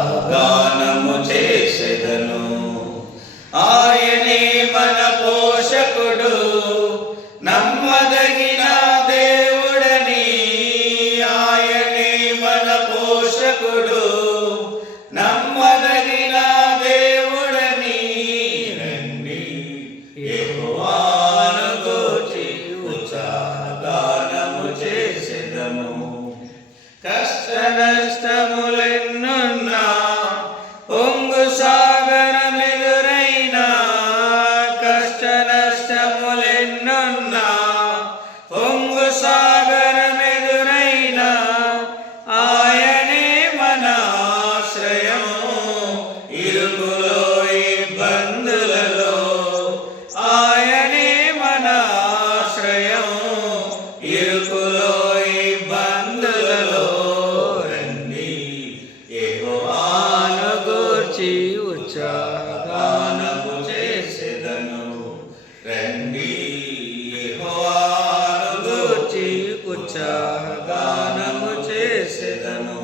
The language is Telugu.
గానము చేసెదను. ఆయనే మన పోషకుడు, నమ్మదగిన దేవుడని. ఆయనే మన పోషకుడు, నమ్మదగిన దేవుడని. రండి యెహోవాను గూర్చి ఉత్సాహగానము చేసెదము. కష్ట నష్టములెన్నున్నా, పొంగు సాగరమెదురైనా, కష్ట నష్టములెన్నున్నా, పొంగు సాగరమెదురైనా, ఆయనే మన ఆశ్రయము. ఇరుకులో ఇబ్బందులలో ఆయనే మన ఆశ్రయము. ఇరుకులో ఇబ్బందులలో రండి యెహోవాను గూర్చి ఉత్సాహగానము చేసెదను. రండి యెహోవాను గూర్చి ఉత్సాహగానము చేసెదను.